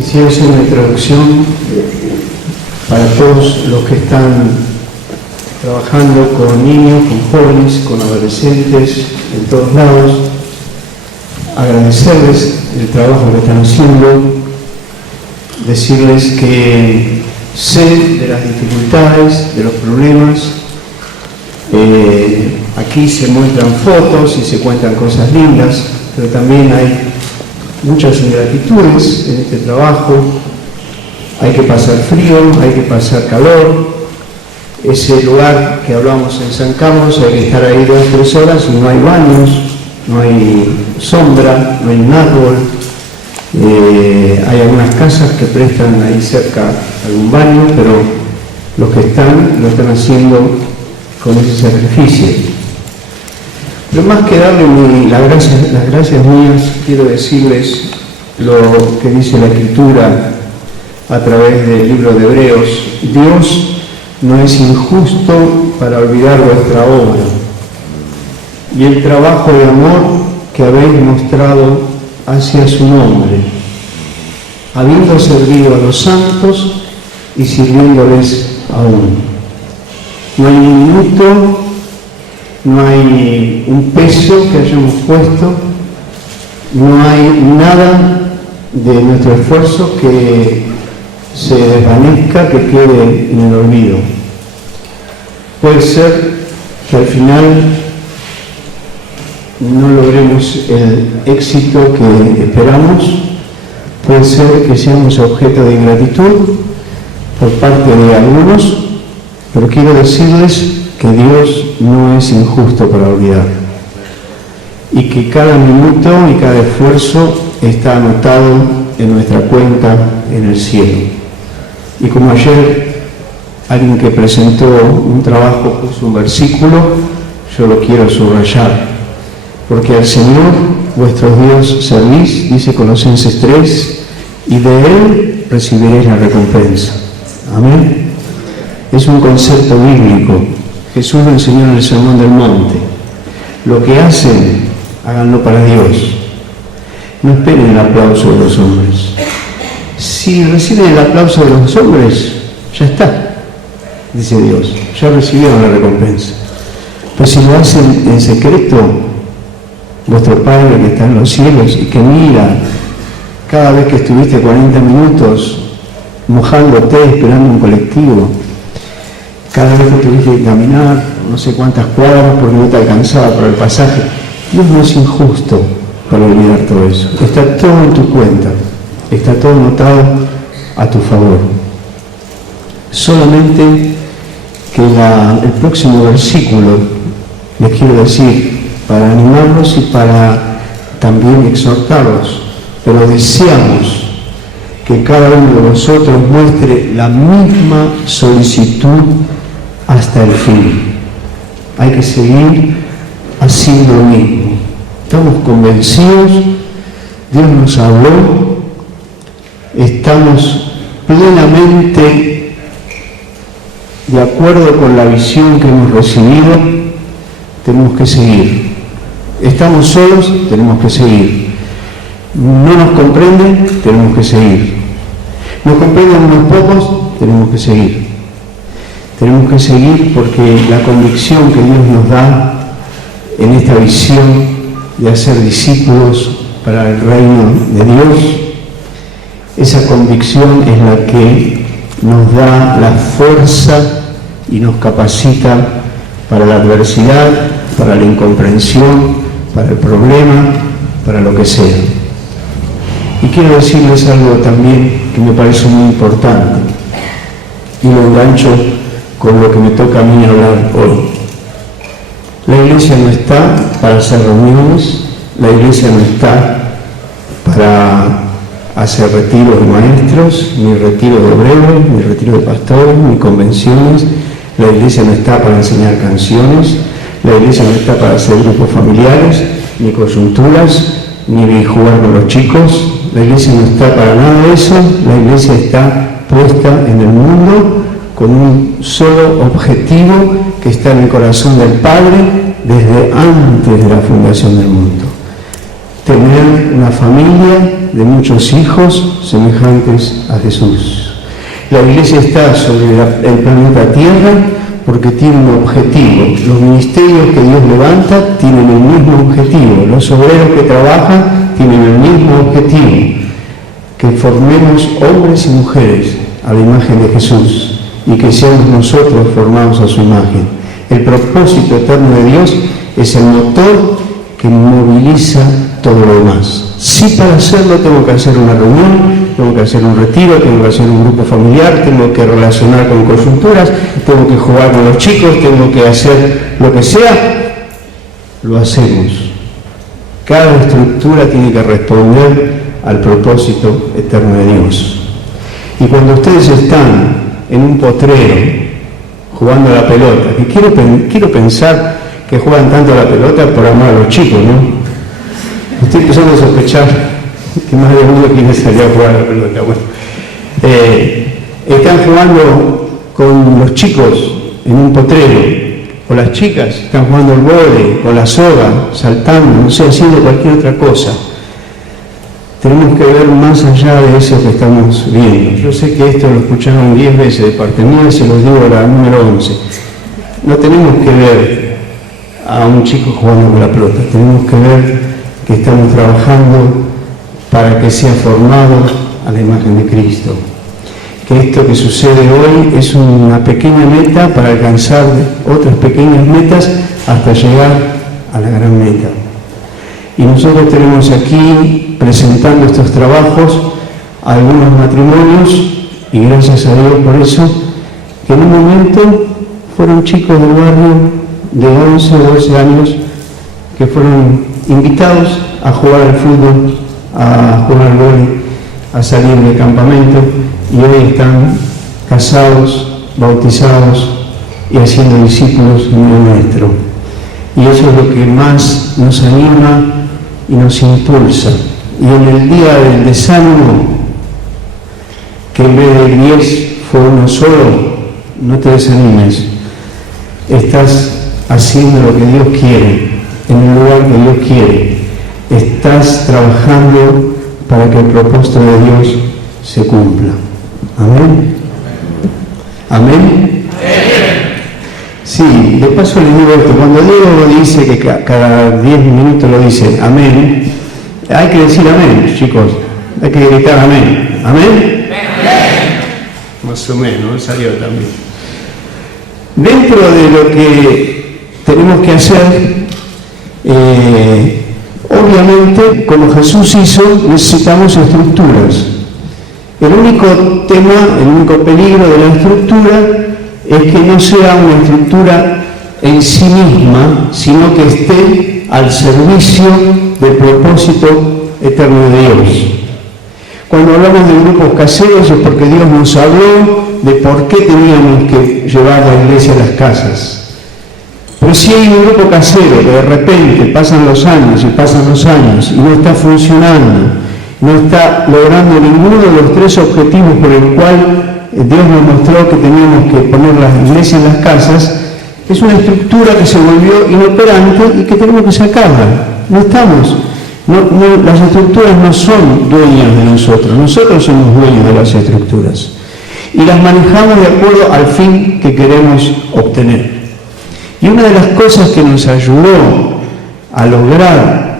Quisiera hacer una introducción para todos los que están trabajando con niños, con jóvenes, con adolescentes, en todos lados. Agradecerles el trabajo que están haciendo, decirles que sé de las dificultades, de los problemas. Aquí se muestran fotos y se cuentan cosas lindas, pero también hay muchas ingratitudes en este trabajo. Hay que pasar frío, hay que pasar calor. Ese lugar que hablamos en San Carlos, hay que estar ahí 2 o 3 horas y no hay baños, no hay sombra, no hay un árbol. Hay algunas casas que prestan ahí cerca algún baño, pero los que están lo están haciendo con ese sacrificio. Pero más que darle las gracias mías, quiero decirles lo que dice la Escritura a través del libro de Hebreos. Dios no es injusto para olvidar vuestra obra y el trabajo de amor que habéis mostrado hacia su nombre, habiendo servido a los santos y sirviéndoles aún. No hay un minuto, no hay un peso que hayamos puesto, no hay nada de nuestro esfuerzo que se desvanezca, que quede en el olvido. Puede ser que al final no logremos el éxito que esperamos, puede ser que seamos objeto de ingratitud por parte de algunos, pero quiero decirles que Dios no es injusto para olvidar y que cada minuto y cada esfuerzo está anotado en nuestra cuenta en el cielo. Y como ayer alguien que presentó un trabajo puso un versículo, yo lo quiero subrayar, porque al Señor vuestro Dios servís, dice Colosenses 3, y de Él recibiréis la recompensa. Amén. Es un concepto bíblico. Jesús lo enseñó en el Sermón del Monte. Lo que hacen, háganlo para Dios. No esperen el aplauso de los hombres. Si reciben el aplauso de los hombres, ya está, dice Dios, ya recibieron la recompensa. Pero si lo hacen en secreto, vuestro Padre que está en los cielos y que mira cada vez que estuviste 40 minutos mojándote esperando un colectivo, cada vez que tuviste que caminar no sé cuántas cuadras porque no te alcanzaba para el pasaje, Dios no es injusto para olvidar todo eso. Está todo en tu cuenta, está todo anotado a tu favor. Solamente que el próximo versículo, les quiero decir, para animarlos y para también exhortarlos, pero deseamos que cada uno de vosotros muestre la misma solicitud hasta el fin. Hay que seguir haciendo lo mismo. Estamos convencidos, Dios nos habló, estamos plenamente de acuerdo con la visión que hemos recibido, tenemos que seguir. Estamos solos, tenemos que seguir. No nos comprenden, tenemos que seguir. Nos comprenden unos pocos, tenemos que seguir. Tenemos que seguir porque la convicción que Dios nos da en esta visión de hacer discípulos para el reino de Dios, esa convicción es la que nos da la fuerza y nos capacita para la adversidad, para la incomprensión, para el problema, para lo que sea. Y quiero decirles algo también que me parece muy importante y lo engancho con lo que me toca a mí hablar hoy. La iglesia no está para hacer reuniones, la iglesia no está para hacer retiros de maestros, ni retiros de obreros, ni retiros de pastores, ni convenciones. La iglesia no está para enseñar canciones, la iglesia no está para hacer grupos familiares, ni coyunturas, ni jugar con los chicos. La iglesia no está para nada de eso. La iglesia está puesta en el mundo con un solo objetivo que está en el corazón del Padre desde antes de la fundación del mundo. Tener una familia de muchos hijos semejantes a Jesús. La Iglesia está sobre el planeta Tierra porque tiene un objetivo. Los ministerios que Dios levanta tienen el mismo objetivo. Los obreros que trabajan tienen el mismo objetivo. Que formemos hombres y mujeres a la imagen de Jesús y que seamos nosotros formados a su imagen. El propósito eterno de Dios es el motor que moviliza todo lo demás. Si para hacerlo tengo que hacer una reunión, tengo que hacer un retiro, tengo que hacer un grupo familiar, tengo que relacionar con coyunturas, tengo que jugar con los chicos, tengo que hacer lo que sea, lo hacemos. Cada estructura tiene que responder al propósito eterno de Dios. Y cuando ustedes están en un potrero jugando a la pelota, que quiero pensar que juegan tanto a la pelota por amor a los chicos, ¿no? Estoy empezando a sospechar que más de uno quiere salir a jugar a la pelota. Bueno, están jugando con los chicos en un potrero, o las chicas están jugando al vóley, con la soga, saltando, no sé, haciendo cualquier otra cosa. Tenemos que ver más allá de eso que estamos viendo. Yo sé que esto lo escucharon 10 veces de parte mía y se los digo la número 11. No tenemos que ver a un chico jugando con la pelota, tenemos que ver que estamos trabajando para que sea formado a la imagen de Cristo. Que esto que sucede hoy es una pequeña meta para alcanzar otras pequeñas metas hasta llegar a la gran meta. Y nosotros tenemos aquí, presentando estos trabajos, a algunos matrimonios, y gracias a Dios por eso, que en un momento fueron chicos del barrio de 11 o 12 años que fueron invitados a jugar al fútbol, a jugar al vóley, a salir de campamento, y hoy están casados, bautizados y haciendo discípulos en el nuestro. Y eso es lo que más nos anima y nos impulsa. Y en el día del desánimo, que en vez de 10 fue uno solo, no te desanimes. Estás haciendo lo que Dios quiere, en el lugar que Dios quiere. Estás trabajando para que el propósito de Dios se cumpla. Amén. Amén. Sí, de paso les digo esto, cuando Diego dice que cada 10 minutos lo dice amén, hay que decir amén, chicos, hay que gritar amén. ¿Amén? Más o menos, salió también. Dentro de lo que tenemos que hacer, obviamente, como Jesús hizo, necesitamos estructuras. El único tema, el único peligro de la estructura es que no sea una estructura en sí misma, sino que esté al servicio del propósito eterno de Dios. Cuando hablamos de grupos caseros es porque Dios nos habló de por qué teníamos que llevar la iglesia a las casas. Pero si hay un grupo casero que de repente pasan los años y no está funcionando, no está logrando ninguno de los 3 objetivos por el cual Dios nos mostró que teníamos que poner las iglesias en las casas, es una estructura que se volvió inoperante y que tenemos que sacarla. Las estructuras no son dueñas de nosotros somos dueños de las estructuras. Y las manejamos de acuerdo al fin que queremos obtener. Y una de las cosas que nos ayudó a lograr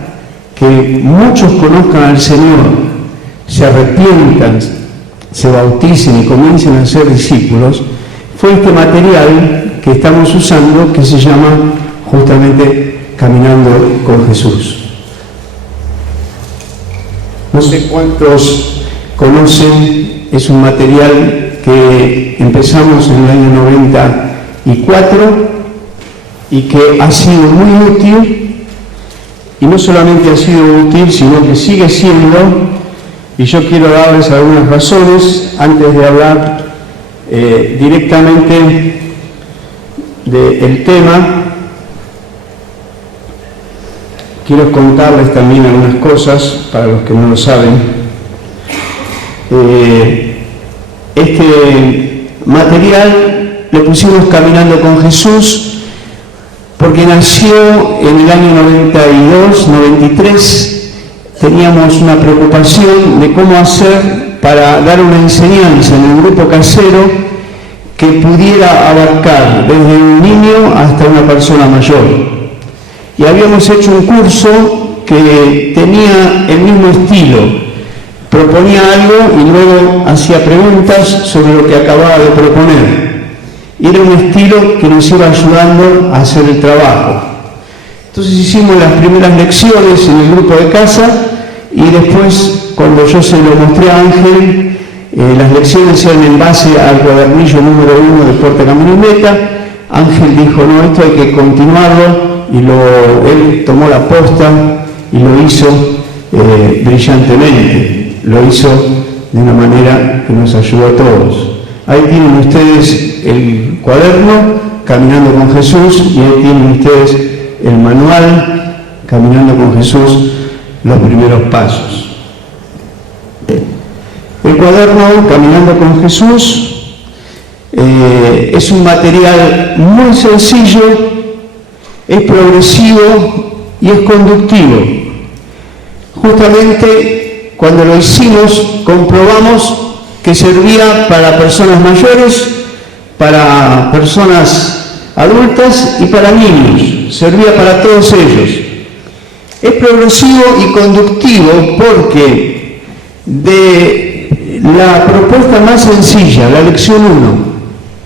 que muchos conozcan al Señor, se arrepientan, se bauticen y comiencen a ser discípulos, fue este material que estamos usando que se llama justamente Caminando con Jesús. No sé cuántos conocen, es un material que empezamos en el año 94 y que ha sido muy útil, y no solamente ha sido útil, sino que sigue siendo, y yo quiero darles algunas razones antes de hablar directamente del tema. Quiero contarles también algunas cosas para los que no lo saben. Este material le pusimos Caminando con Jesús porque nació en el año 92, 93, teníamos una preocupación de cómo hacer para dar una enseñanza en el grupo casero que pudiera abarcar desde un niño hasta una persona mayor. Y habíamos hecho un curso que tenía el mismo estilo, proponía algo y luego hacía preguntas sobre lo que acababa de proponer. Y era un estilo que nos iba ayudando a hacer el trabajo. Entonces hicimos las primeras lecciones en el grupo de casa y después, cuando yo se lo mostré a Ángel, las lecciones eran en base al cuadernillo número 1 de Puerta Camino y Meta. Ángel dijo, no, esto hay que continuarlo, y él tomó la posta y lo hizo brillantemente, lo hizo de una manera que nos ayudó a todos. Ahí tienen ustedes el cuaderno, Caminando con Jesús, y ahí tienen ustedes el manual, Caminando con Jesús, los primeros pasos. El cuaderno, Caminando con Jesús, es un material muy sencillo, es progresivo y es conductivo. Justamente cuando lo hicimos comprobamos que servía para personas mayores, para personas adultas y para niños, servía para todos ellos. Es progresivo y conductivo porque de la propuesta más sencilla, la lección 1,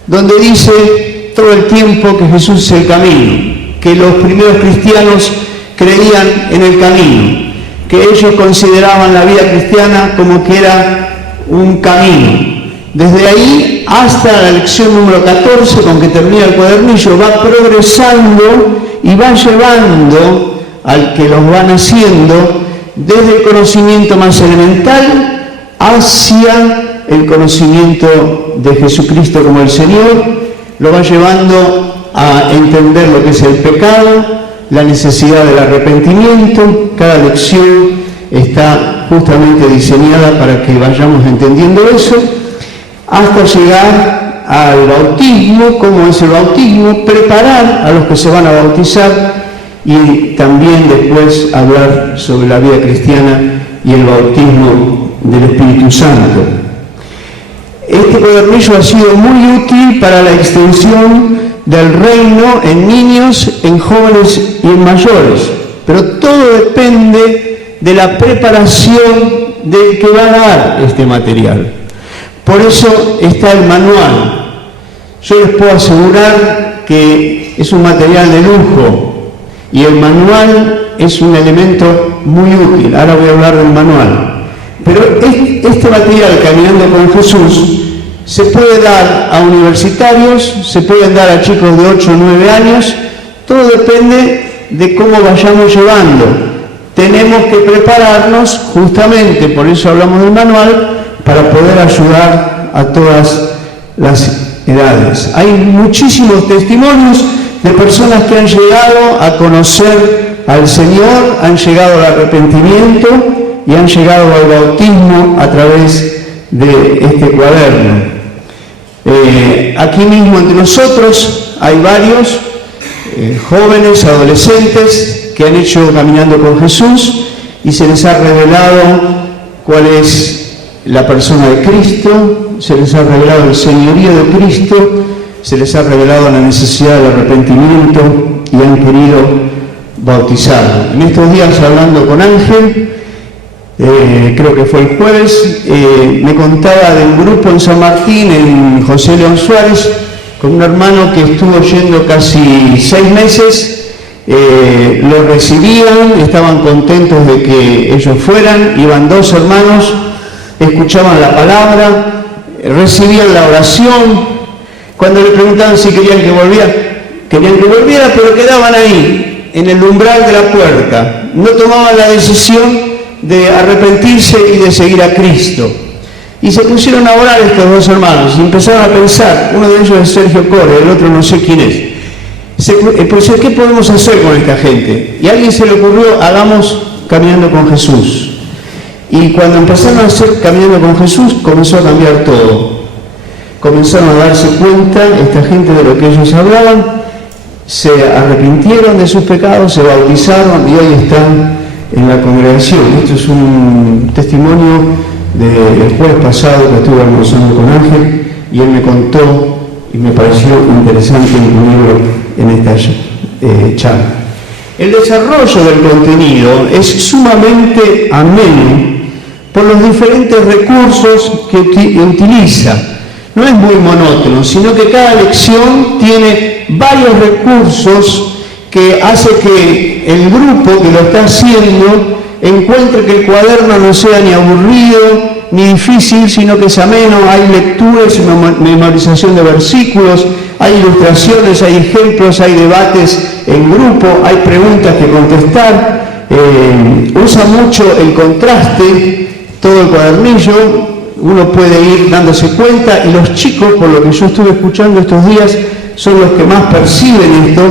donde dice todo el tiempo que Jesús es el camino, que los primeros cristianos creían en el camino, que ellos consideraban la vida cristiana como que era un camino. Desde ahí hasta la lección número 14, con que termina el cuadernillo, va progresando y va llevando al que los van haciendo desde el conocimiento más elemental hacia el conocimiento de Jesucristo como el Señor, lo va llevando a entender lo que es el pecado, la necesidad del arrepentimiento. Cada lección está justamente diseñada para que vayamos entendiendo eso, hasta llegar al bautismo, cómo es el bautismo, preparar a los que se van a bautizar y también después hablar sobre la vida cristiana y el bautismo del Espíritu Santo. Este cuadernillo ha sido muy útil para la extensión del reino en niños, en jóvenes y en mayores, pero todo depende de la preparación del que va a dar este material. Por eso está el manual. Yo les puedo asegurar que es un material de lujo y el manual es un elemento muy útil. Ahora voy a hablar del manual. Pero este material, Caminando con Jesús, se puede dar a universitarios, se pueden dar a chicos de 8 o 9 años, todo depende de cómo vayamos llevando. Tenemos que prepararnos, justamente por eso hablamos del manual, para poder ayudar a todas las edades. Hay muchísimos testimonios de personas que han llegado a conocer al Señor, han llegado al arrepentimiento y han llegado al bautismo a través de este cuaderno. Aquí mismo entre nosotros hay varios jóvenes, adolescentes que han hecho Caminando con Jesús y se les ha revelado cuál es la persona de Cristo, se les ha revelado el señorío de Cristo, se les ha revelado la necesidad del arrepentimiento y han querido bautizar. En estos días, hablando con Ángel, creo que fue el jueves, me contaba de un grupo en San Martín, en José León Suárez, con un hermano que estuvo yendo casi 6 meses, lo recibían, estaban contentos de que ellos fueran, iban 2 hermanos, escuchaban la palabra, recibían la oración. Cuando le preguntaban si querían que volviera, pero quedaban ahí, en el umbral de la puerta. No tomaban la decisión de arrepentirse y de seguir a Cristo. Y se pusieron a orar estos 2 hermanos y empezaron a pensar, uno de ellos es Sergio Core, el otro no sé quién es. Pues, ¿qué podemos hacer con esta gente? Y a alguien se le ocurrió, hagamos Caminando con Jesús. Y cuando empezaron a hacer Caminando con Jesús, comenzó a cambiar todo. Comenzaron a darse cuenta, esta gente, de lo que ellos hablaban, se arrepintieron de sus pecados, se bautizaron y hoy están en la congregación. Esto es un testimonio del jueves pasado que estuve almorzando con Ángel y él me contó y me pareció interesante incluirlo en esta charla. El desarrollo del contenido es sumamente ameno por los diferentes recursos que utiliza. No es muy monótono, sino que cada lección tiene varios recursos que hace que el grupo que lo está haciendo encuentre que el cuaderno no sea ni aburrido ni difícil, sino que es ameno. Hay lecturas, memorización de versículos, hay ilustraciones, hay ejemplos, hay debates en grupo, hay preguntas que contestar. Usa mucho el contraste, todo el cuadernillo, uno puede ir dándose cuenta, y los chicos, por lo que yo estuve escuchando estos días, son los que más perciben esto.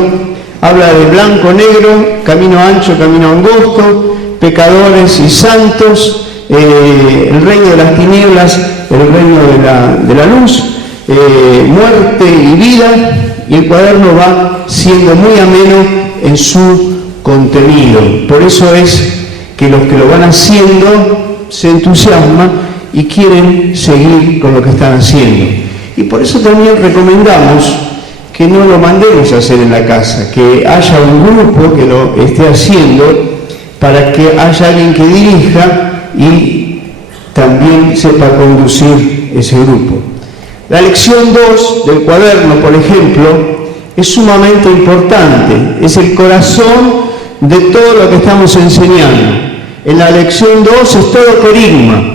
Habla de blanco, negro, camino ancho, camino angosto, pecadores y santos, el reino de las tinieblas, el reino de la luz, muerte y vida, y el cuaderno va siendo muy ameno en su contenido. Por eso es que los que lo van haciendo se entusiasman y quieren seguir con lo que están haciendo. Y por eso también recomendamos que no lo mandemos a hacer en la casa, que haya un grupo que lo esté haciendo para que haya alguien que dirija y también sepa conducir ese grupo. La lección 2 del cuaderno, por ejemplo, es sumamente importante, es el corazón de todo lo que estamos enseñando. En la lección 2 es todo querigma.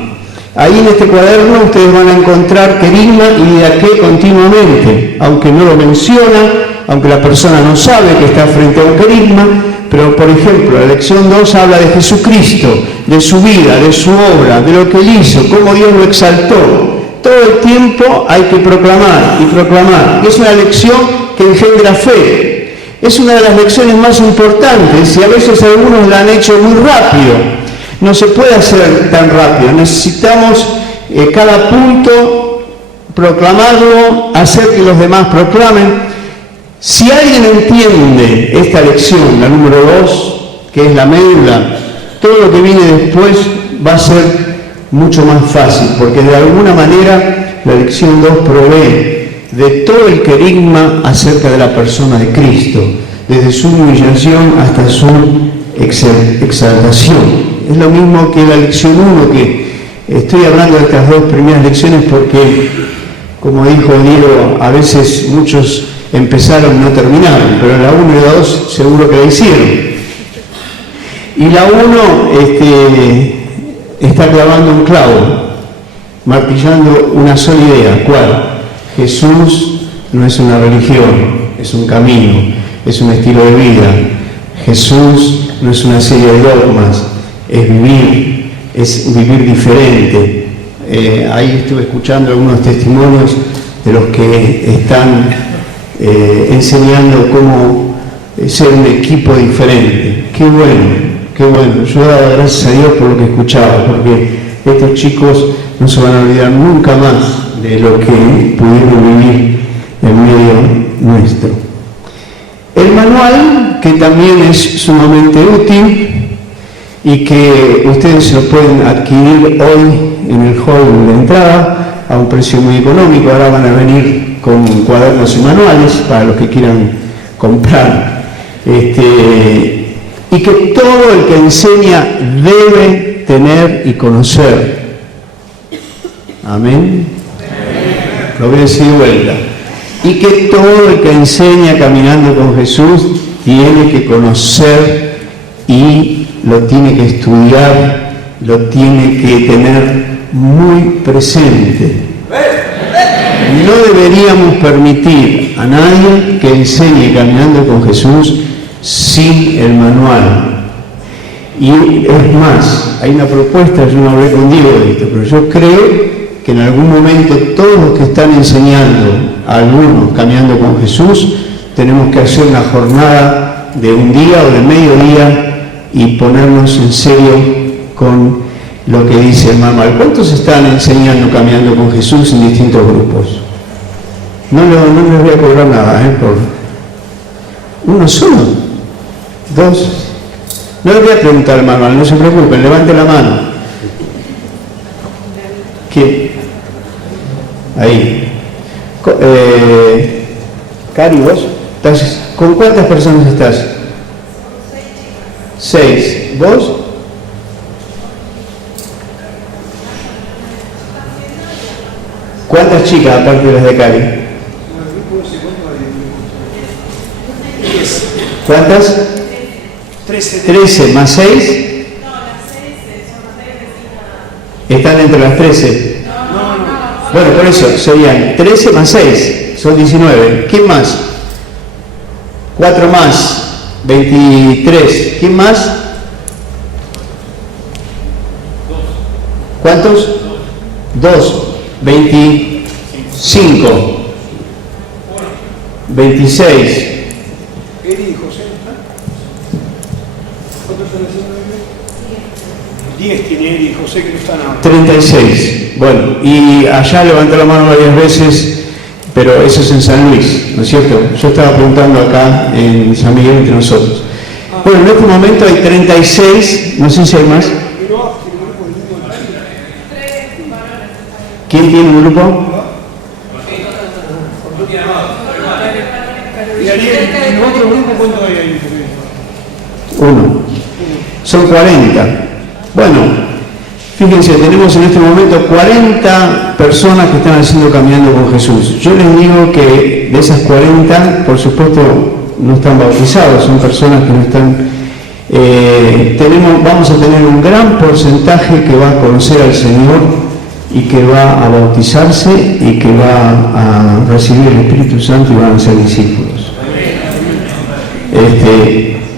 Ahí en este cuaderno ustedes van a encontrar querigma y didaqué continuamente, aunque no lo menciona, aunque la persona no sabe que está frente a un querigma, pero por ejemplo la lección 2 habla de Jesucristo, de su vida, de su obra, de lo que él hizo, cómo Dios lo exaltó. Todo el tiempo hay que proclamar y proclamar. Es una lección que engendra fe. Es una de las lecciones más importantes y a veces algunos la han hecho muy rápido. No se puede hacer tan rápido. Necesitamos cada punto proclamarlo, hacer que los demás proclamen. Si alguien entiende esta lección, la número 2, que es la médula, todo lo que viene después va a ser mucho más fácil, porque de alguna manera la lección 2 provee de todo el querigma acerca de la persona de Cristo, desde su humillación hasta su exaltación. Es lo mismo que la lección 1, que estoy hablando de estas dos primeras lecciones porque, como dijo Diego, a veces muchos empezaron y no terminaron, pero la 1 y la 2 seguro que la hicieron. Y la 1 está clavando un clavo, martillando una sola idea. ¿Cuál? Jesús no es una religión, es un camino, es un estilo de vida. Jesús no es una serie de dogmas, es vivir diferente. Ahí estuve escuchando algunos testimonios de los que están enseñando cómo ser un equipo diferente. Qué bueno. Qué bueno, yo daba gracias a Dios por lo que escuchaba, porque estos chicos no se van a olvidar nunca más de lo que pudieron vivir en medio nuestro. El manual, que también es sumamente útil y que ustedes lo pueden adquirir hoy en el hall de entrada a un precio muy económico. Ahora van a venir con cuadernos y manuales para los que quieran comprar. Y que todo el que enseña debe tener y conocer. Amén. Lo voy a decir de vuelta. Y que todo el que enseña caminando con Jesús tiene que conocer y lo tiene que estudiar, lo tiene que tener muy presente. No deberíamos permitir a nadie que enseñe caminando con Jesús sin el manual. Y es más, hay una propuesta, yo no hablé con Diego de esto, pero yo creo que en algún momento todos los que están enseñando a algunos caminando con Jesús, tenemos que hacer una jornada de un día o de mediodía y ponernos en serio con lo que dice el manual. ¿Cuántos están enseñando caminando con Jesús en distintos grupos? No les voy a cobrar nada, por uno solo. 2, No le voy a preguntar al manual, no se preocupen, levante la mano. ¿Quién? Ahí. Cari, ¿vos? ¿Con cuántas personas estás? 6. ¿Vos? ¿Cuántas chicas aparte de las de Cari? ¿Cuántas? 13 más 6. Están entre las 13. Bueno, por eso serían 13 más 6, son 19. ¿Quién más? 4 más, 23. ¿Quién más? ¿Cuántos? 2. 25. 26. Eri y José, ¿cuántos están haciendo? 10 tiene Eri y José que no están ahora. 36. Bueno, y allá levantó la mano varias veces, pero eso es en San Luis, ¿no es cierto? Yo estaba preguntando acá en San Miguel entre nosotros. Bueno, en este momento hay 36, no sé si hay más. ¿Quién tiene un grupo? ¿Y en otro grupo cuánto hay ahí? 1. Son 40. Bueno, fíjense, tenemos en este momento 40 personas que están haciendo Caminando con Jesús. Yo les digo que de esas 40, por supuesto, no están bautizados, son personas que no están... vamos a tener un gran porcentaje que va a conocer al Señor y que va a bautizarse y que va a recibir el Espíritu Santo y van a ser discípulos.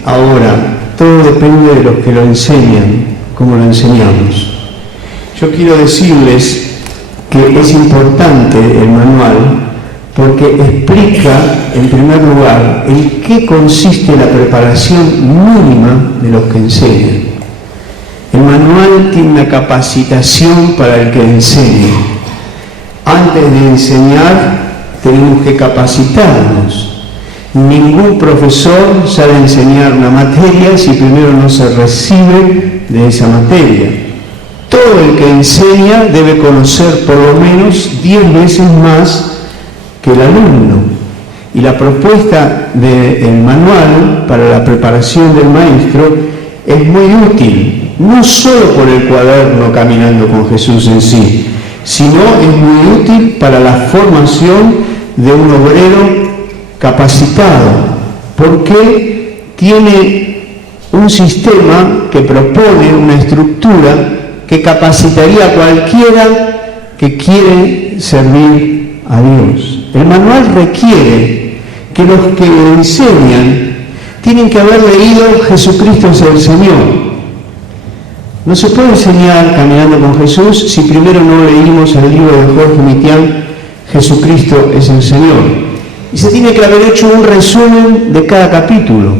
Ahora, todo depende de los que lo enseñan, cómo lo enseñamos. Yo quiero decirles que es importante el manual porque explica, en primer lugar, en qué consiste la preparación mínima de los que enseñan. El manual tiene una capacitación para el que enseña. Antes de enseñar, tenemos que capacitarnos. Ningún profesor sabe enseñar una materia si primero no se recibe de esa materia. Todo el que enseña debe conocer por lo menos 10 veces más que el alumno. Y la propuesta del manual para la preparación del maestro es muy útil, no solo por el cuaderno Caminando con Jesús en sí, sino es muy útil para la formación de un obrero capacitado, porque tiene un sistema que propone una estructura que capacitaría a cualquiera que quiere servir a Dios. El manual requiere que los que enseñan tienen que haber leído Jesucristo es el Señor. No se puede enseñar Caminando con Jesús si primero no leímos el libro de Jorge Mitián, Jesucristo es el Señor. Y se tiene que haber hecho un resumen de cada capítulo.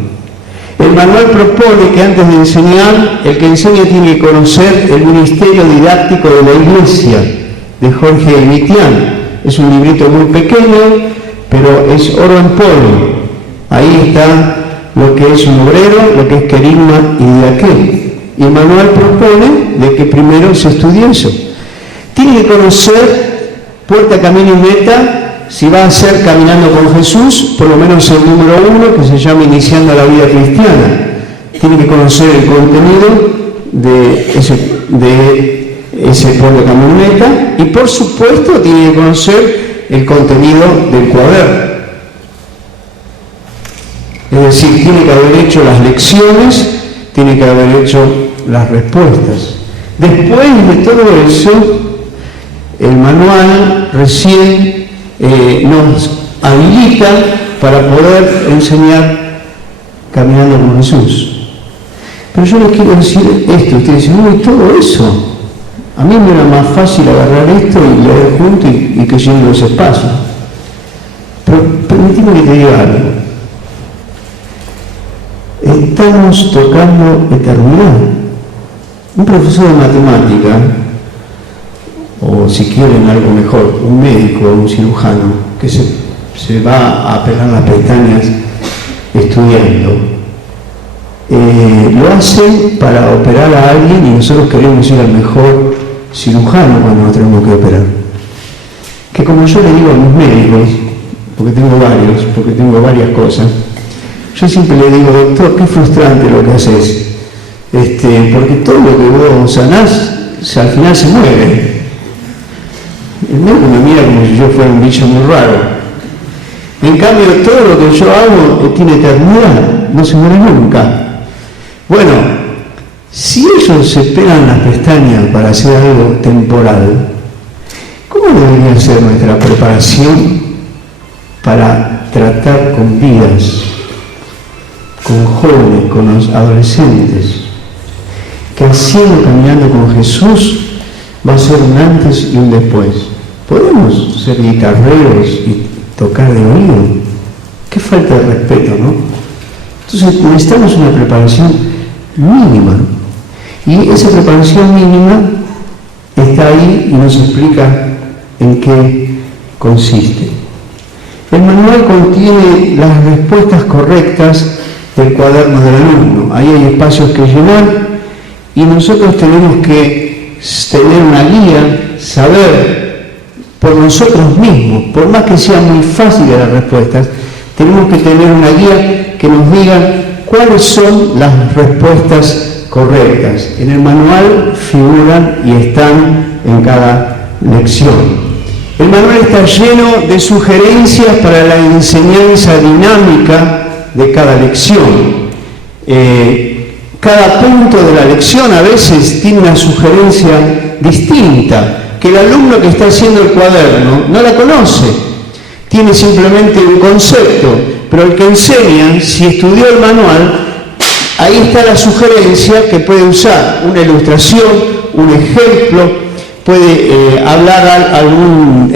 El manual propone que antes de enseñar, el que enseña tiene que conocer el ministerio didáctico de la Iglesia, de Jorge Mitián. Es un librito muy pequeño, pero es oro en polvo. Ahí está lo que es un obrero, lo que es querigma y didaqué. Y el manual propone de que primero se estudie eso. Tiene que conocer puerta, camino y meta. Si va a ser Caminando con Jesús, por lo menos el número 1, que se llama Iniciando la vida cristiana. Tiene que conocer el contenido de ese puerta, camino y meta. Y por supuesto tiene que conocer el contenido del cuaderno. Es decir, tiene que haber hecho las lecciones, tiene que haber hecho las respuestas. Después de todo eso, el manual recién nos habilita para poder enseñar Caminando con Jesús. Pero yo les quiero decir esto, ustedes dicen, uy, todo eso, a mí me era más fácil agarrar esto y leer junto y que llene los espacios. Pero permíteme que te diga algo. Estamos tocando eternidad. Un profesor de matemática, o si quieren algo mejor, un médico o un cirujano, que se va a pegar las pestañas estudiando, lo hacen para operar a alguien y nosotros queremos ser el mejor cirujano cuando nos tenemos que operar. Que como yo le digo a mis médicos, porque tengo varias cosas, yo siempre le digo, doctor, qué frustrante lo que haces, porque todo lo que vos sanás, al final se muere. El médico me mira como si yo fuera un bicho muy raro. En cambio, todo lo que yo hago tiene eternidad, no se muere nunca. Bueno, si ellos se pegan las pestañas para hacer algo temporal, ¿cómo debería ser nuestra preparación para tratar con vidas, con jóvenes, con los adolescentes, que haciendo, caminando con Jesús, va a ser un antes y un después? ¿Podemos ser guitarreros y tocar de oído? Qué falta de respeto, ¿no? Entonces necesitamos una preparación mínima. Y esa preparación mínima está ahí y nos explica en qué consiste. El manual contiene las respuestas correctas del cuaderno del alumno. Ahí hay espacios que llenar y nosotros tenemos que tener una guía, saber por nosotros mismos, por más que sean muy fáciles las respuestas, tenemos que tener una guía que nos diga cuáles son las respuestas correctas. En el manual figuran y están en cada lección. El manual está lleno de sugerencias para la enseñanza dinámica de cada lección. Cada punto de la lección a veces tiene una sugerencia distinta, que el alumno que está haciendo el cuaderno no la conoce. Tiene simplemente un concepto, pero el que enseña, si estudió el manual, ahí está la sugerencia que puede usar una ilustración, un ejemplo, puede hablar algún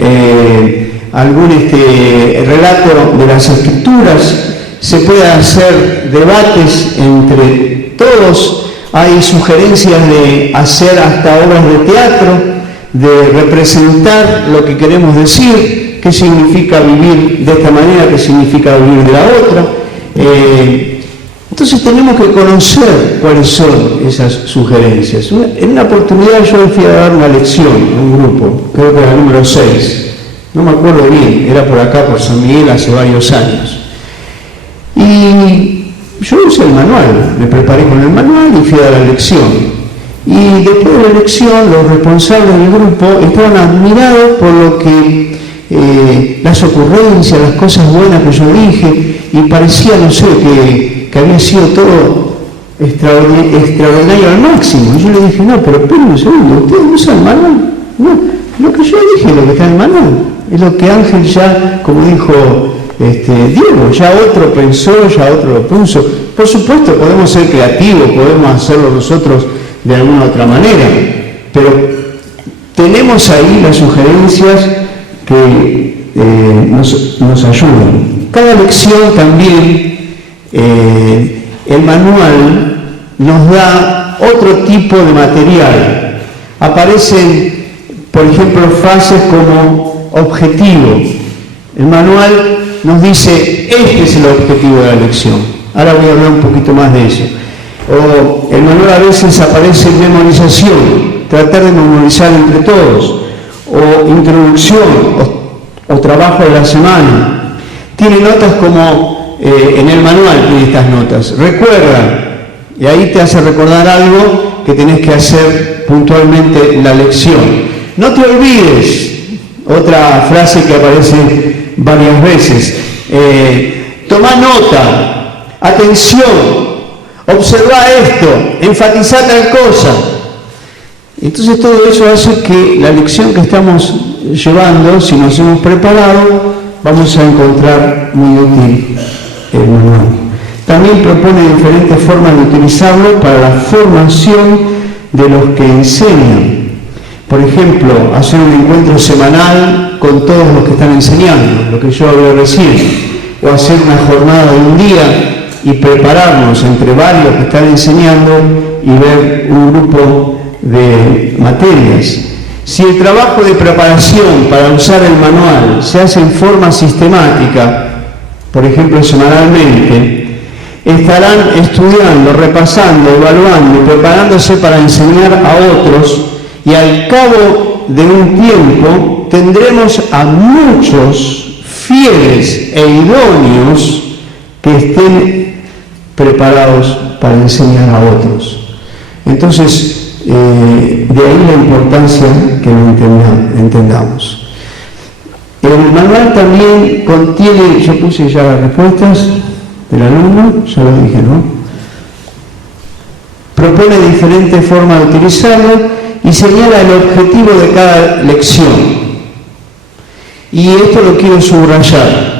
relato de las Escrituras, se puede hacer debates entre todos, hay sugerencias de hacer hasta obras de teatro, de representar lo que queremos decir, qué significa vivir de esta manera, qué significa vivir de la otra. Entonces tenemos que conocer cuáles son esas sugerencias. En una oportunidad yo fui a dar una lección a un grupo, creo que era el número 6, no me acuerdo bien, era por acá, por San Miguel, hace varios años. Y yo usé el manual, me preparé con el manual y fui a dar la lección. Y después de la lección, los responsables del grupo estaban admirados por lo que las ocurrencias, las cosas buenas que yo dije, y parecía, no sé, que había sido todo extraordinario al máximo. Y yo le dije, no, pero esperen un segundo, ¿ustedes usan el manual? No, lo que yo dije es lo que está en el manual. Es lo que Ángel ya, como dijo Diego, ya otro pensó, ya otro lo puso. Por supuesto, podemos ser creativos, podemos hacerlo nosotros de alguna otra manera, pero tenemos ahí las sugerencias que nos ayudan. Cada lección también, el manual nos da otro tipo de material. Aparecen, por ejemplo, frases como objetivo. El manual nos dice, este es el objetivo de la lección. Ahora voy a hablar un poquito más de eso. O el manual a veces aparece memorización, tratar de memorizar entre todos, o introducción, o trabajo de la semana. Tiene notas como en el manual tiene estas notas. Recuerda, y ahí te hace recordar algo que tenés que hacer puntualmente en la lección. No te olvides, otra frase que aparece varias veces. Toma nota, atención. Observa esto, enfatiza tal cosa. Entonces todo eso hace que la lección que estamos llevando, si nos hemos preparado, vamos a encontrar muy útil el manual. También propone diferentes formas de utilizarlo para la formación de los que enseñan. Por ejemplo, hacer un encuentro semanal con todos los que están enseñando, lo que yo hablé recién, o hacer una jornada de un día y prepararnos entre varios que están enseñando y ver un grupo de materias. Si el trabajo de preparación para usar el manual se hace en forma sistemática, por ejemplo semanalmente, estarán estudiando, repasando, evaluando y preparándose para enseñar a otros, y al cabo de un tiempo tendremos a muchos fieles e idóneos que estén preparados para enseñar a otros. Entonces, de ahí la importancia que lo entendamos. El manual también contiene, yo puse ya las respuestas del alumno, ya lo dije, ¿no? Propone diferentes formas de utilizarlo y señala el objetivo de cada lección. Y esto lo quiero subrayar.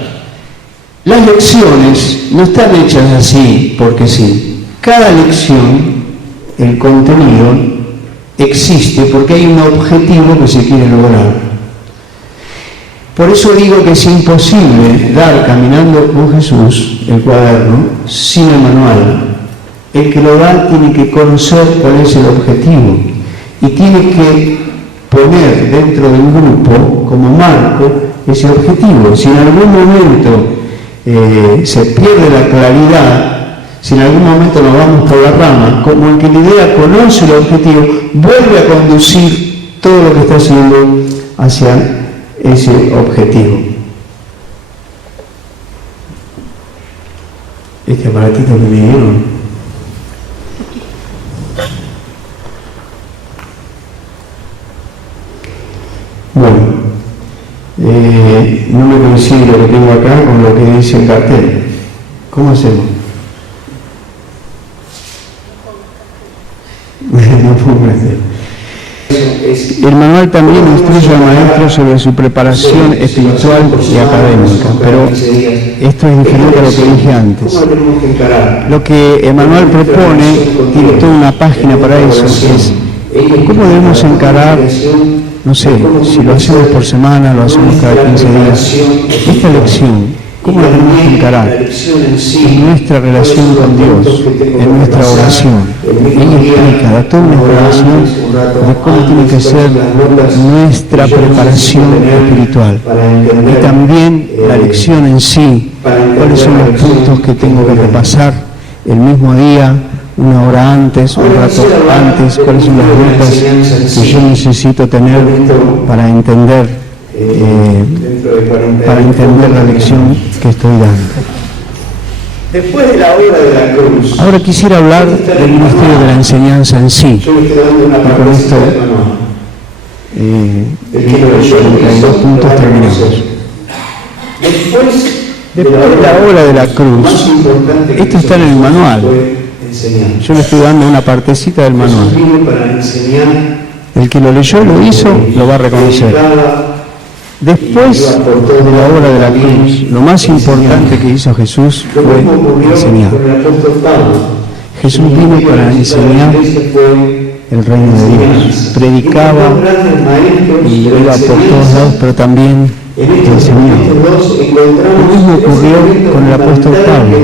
Las lecciones no están hechas así porque sí. Cada lección, el contenido, existe porque hay un objetivo que se quiere lograr. Por eso digo que es imposible dar Caminando con Jesús el cuaderno sin el manual. El que lo da tiene que conocer cuál es el objetivo y tiene que poner dentro del grupo como marco ese objetivo. Si en algún momento se pierde la claridad, si en algún momento nos vamos por la rama, como el que la idea conoce el objetivo, vuelve a conducir todo lo que está haciendo hacia ese objetivo. Este aparatito que me dieron, bueno, no me coincide lo que tengo acá con lo que dice el cartel. ¿Cómo hacemos? No pongo cartel. El manual también instruye al maestro sobre su preparación espiritual y académica, pero esto es diferente a lo que dije antes. Lo que el manual propone, tiene toda una página para eso, es cómo debemos encarar, no sé, si lo hacemos por semana, lo hacemos cada 15 días, esta lección, cómo la debemos encarar en nuestra relación con Dios, en nuestra oración. Ella explica, da toda una explicación de cómo tiene que ser nuestra preparación espiritual. Y también la lección en sí, cuáles son los puntos que tengo que repasar el mismo día, una hora antes, un rato antes, cuáles son las notas que yo necesito tener para entender la lección que estoy dando. Después de la obra de la cruz. Ahora quisiera hablar del ministerio de la enseñanza en sí. Yo le estoy dando una y con esto, en 2 puntos terminamos. Después de la obra de la cruz, esto está en el manual. Yo le estoy dando una partecita del manual. El que lo leyó, lo hizo, lo va a reconocer. Después de la obra de la cruz, lo más importante que hizo Jesús fue enseñar. Jesús vino para enseñar el reino de Dios. Predicaba y iba por todos lados, pero también enseñaba. Lo mismo ocurrió con el apóstol Pablo.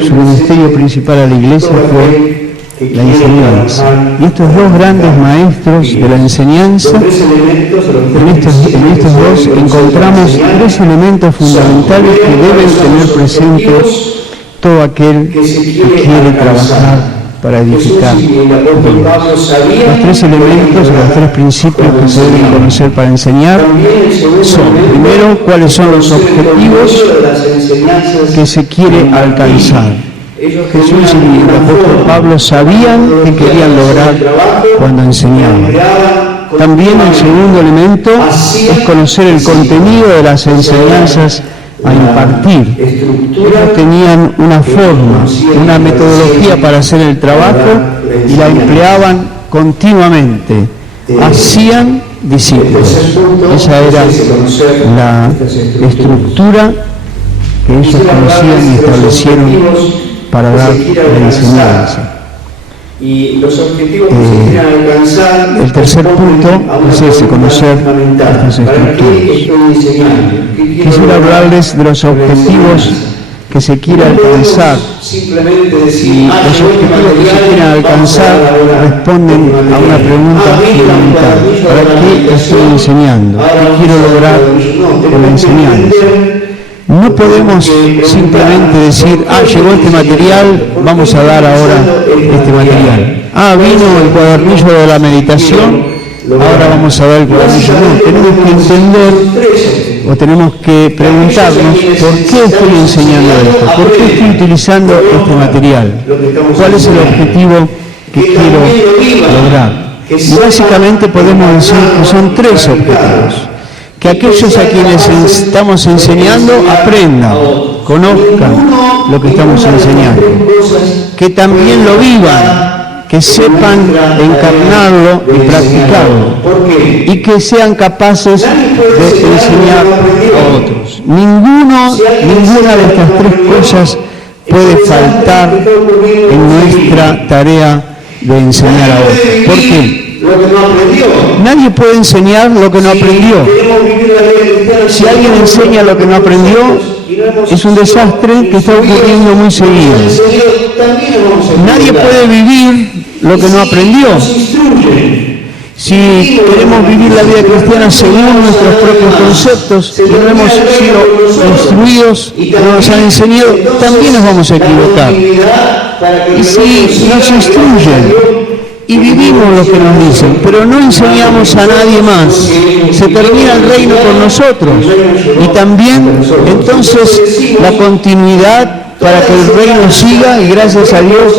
Su ministerio principal a la iglesia fue la enseñanza. Y estos 2 grandes maestros de la enseñanza, en estos 2 encontramos 3 elementos fundamentales que deben tener presentes todo aquel que quiere trabajar para edificar Dios. Los 3 elementos, los 3 principios que se deben conocer para enseñar son, primero, cuáles son los objetivos que se quiere alcanzar. Jesús y el apóstol Pablo sabían que querían lograr cuando enseñaban. También el segundo elemento es conocer el contenido de las enseñanzas a impartir. Ellos tenían una forma, una metodología para hacer el trabajo y la empleaban continuamente. Hacían discípulos. Esa era la estructura que ellos conocían y establecieron para dar la enseñanza. Y los objetivos que se quieren alcanzar. El tercer punto es ese, conocer estas estructuras. Quisiera hablarles de los objetivos que se quiere alcanzar. Y los objetivos que se quieren alcanzar responden a una pregunta fundamental. ¿Para qué estoy enseñando? ¿Qué quiero lograr con la enseñanza? No podemos simplemente decir, llegó este material, vamos a dar ahora este material. Vino el cuadernillo de la meditación, ahora vamos a dar el cuadernillo. No, tenemos que entender o tenemos que preguntarnos por qué estoy enseñando esto, por qué estoy utilizando este material, cuál es el objetivo que quiero lograr. Y básicamente podemos decir que son tres objetivos. Que aquellos a quienes estamos enseñando aprendan, conozcan lo que estamos enseñando, que también lo vivan, que sepan encarnarlo y practicarlo, y que sean capaces de enseñar a otros. Ninguna de estas tres cosas puede faltar en nuestra tarea de enseñar a otros. ¿Por qué? Nadie puede enseñar lo que no aprendió. Si alguien enseña lo que no aprendió, es un desastre que está ocurriendo muy seguido. Nadie puede vivir lo que no aprendió. Si queremos vivir la vida cristiana según nuestros propios conceptos y no hemos sido instruidos, no nos han enseñado, también nos vamos a equivocar. Y si nos instruyen y vivimos lo que nos dicen, pero no enseñamos a nadie más, se termina el reino con nosotros y también entonces la continuidad para que el reino siga, y gracias a Dios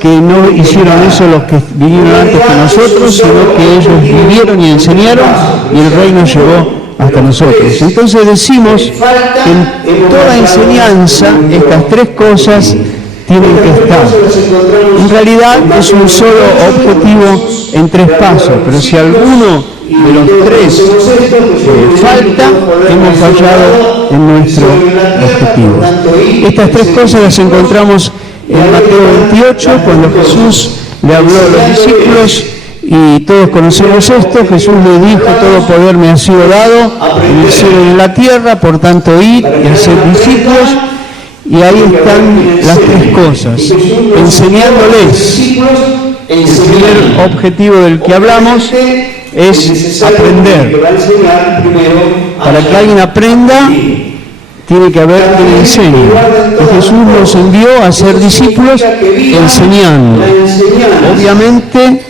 que no hicieron eso los que vinieron antes que nosotros, sino que ellos vivieron y enseñaron y el reino llegó hasta nosotros. Entonces decimos que en toda enseñanza estas tres cosas tienen que estar. En realidad es un solo objetivo en tres pasos, pero si alguno de los tres falta, hemos fallado en nuestro objetivo. Estas tres cosas las encontramos en Mateo 28, cuando Jesús le habló a los discípulos, y todos conocemos esto. Jesús le dijo: todo poder me ha sido dado en el cielo y en la tierra, por tanto id y haced discípulos. Y ahí están las tres cosas, enseñándoles. El primer objetivo del que hablamos es aprender. Para que alguien aprenda, tiene que haber quien enseñe. Y Jesús nos envió a ser discípulos enseñando. Obviamente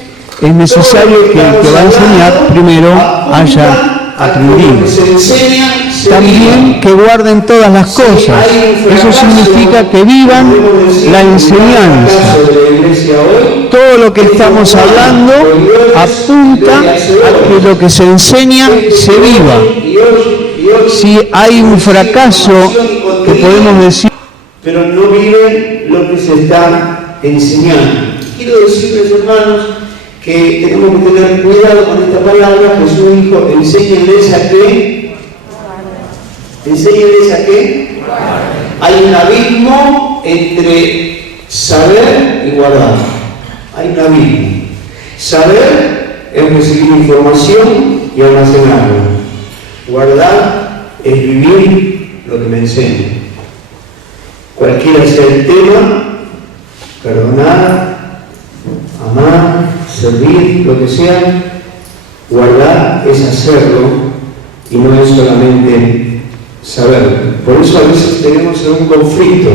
es necesario que el que va a enseñar primero haya aprendido. También que guarden todas las cosas. Eso significa que vivan la enseñanza. Todo lo que estamos hablando apunta a que lo que se enseña se viva. Si hay un fracaso, que podemos decir, pero no viven lo que se está enseñando. Quiero decirles, hermanos, que tenemos que tener cuidado con esta palabra. Jesús dijo: enséñenles a qué. ¿Enséñenles a qué? Hay un abismo entre saber y guardar. Hay un abismo. Saber es recibir información y almacenarla. Guardar es vivir lo que me enseña. Cualquiera sea el tema, perdonar, amar, servir, lo que sea, guardar es hacerlo y no es solamente saber. Por eso a veces tenemos un conflicto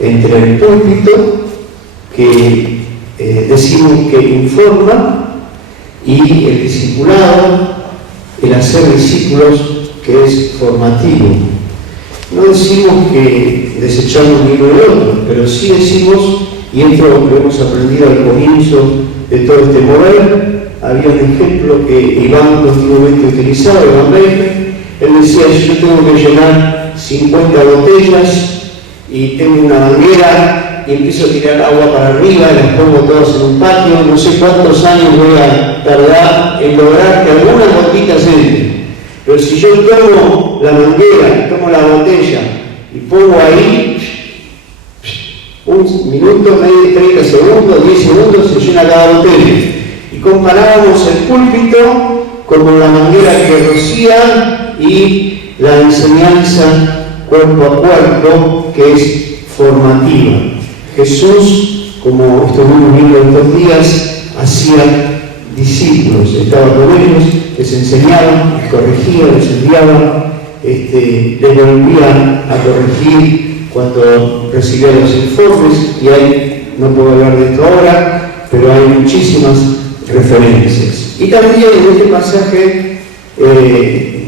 entre el púlpito, que decimos que informa, y el discipulado, el hacer discípulos, que es formativo. No decimos que desechamos ni uno de otro, pero sí decimos, y esto lo hemos aprendido al comienzo de todo este mover. Había un ejemplo que Iván continuamente utilizaba, Iván Becker. Él decía: yo tengo que llenar 50 botellas y tengo una manguera y empiezo a tirar agua para arriba y las pongo todas en un patio. No sé cuántos años voy a tardar en lograr que algunas gotitas entren. Pero si yo tomo la manguera, tomo la botella y pongo ahí, un minuto, medio, 30 segundos, 10 segundos, se llena cada botella. Y comparábamos el púlpito como la manguera que rocía y la enseñanza cuerpo a cuerpo, que es formativa. Jesús, como estuvimos viendo estos días, hacía discípulos, estaba con ellos, les enseñaba, les corregía, les enviaba, les volvía a corregir cuando recibía los informes, y ahí no puedo hablar de esto ahora, pero hay muchísimas referencias. Y también en este pasaje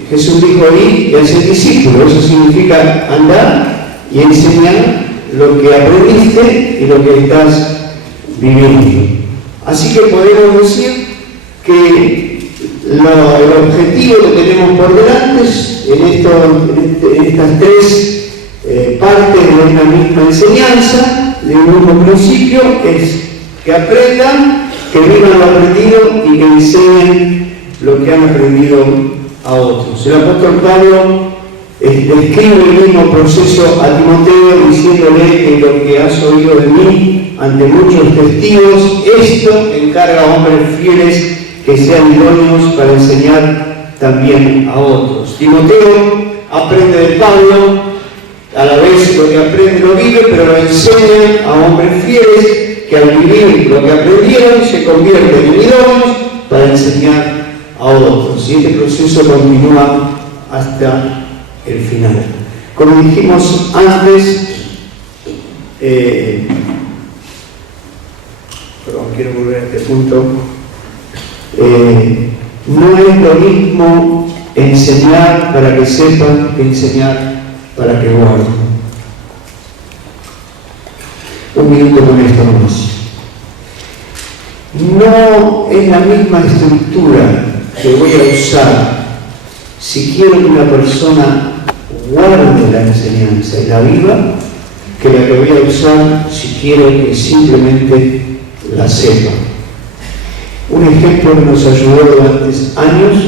Jesús dijo: ahí y hacer discípulos. Eso significa andar y enseñar lo que aprendiste y lo que estás viviendo. Así que podemos decir que el objetivo que tenemos por delante en estas tres partes de una misma enseñanza, de un mismo principio, es que aprendan, que vivan lo aprendido y que enseñen lo que han aprendido a otros. El apóstol Pablo describe el mismo proceso a Timoteo, diciéndole que lo que has oído de mí ante muchos testigos, esto encarga a hombres fieles que sean idóneos para enseñar también a otros. Timoteo aprende de Pablo, a la vez lo que aprende lo vive, pero lo enseña a hombres fieles que al vivir lo que aprendieron se convierten en idóneos para enseñar a otros. Y este proceso continúa hasta el final. Como dijimos antes, quiero volver a este punto. No es lo mismo enseñar para que sepan que enseñar para que guarden. Un minuto con esto nomás. No es la misma estructura que voy a usar si quiero que una persona guarde la enseñanza y la viva, que la que voy a usar si quiero que simplemente la sepa. Un ejemplo que nos ayudó durante años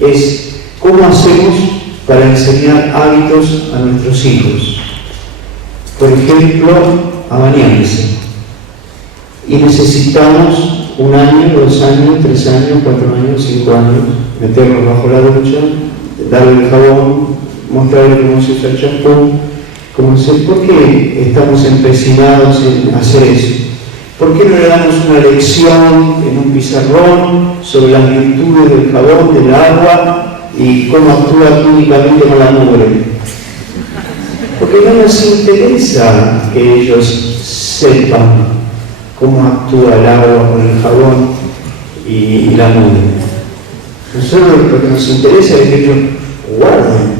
es cómo hacemos para enseñar hábitos a nuestros hijos. Por ejemplo, a bañarse. Y necesitamos 1 año, 2 años, 3 años, 4 años, 5 años, meternos bajo la ducha, darle el jabón, mostrarle cómo se usa el champú, ¿por qué estamos empecinados en hacer eso? ¿Por qué no le damos una lección en un pizarrón sobre las virtudes del jabón, del agua y cómo actúa químicamente con la mugre? Porque no nos interesa que ellos sepan cómo actúa el agua con el jabón y la mugre. Nosotros lo que nos interesa es que ellos guarden.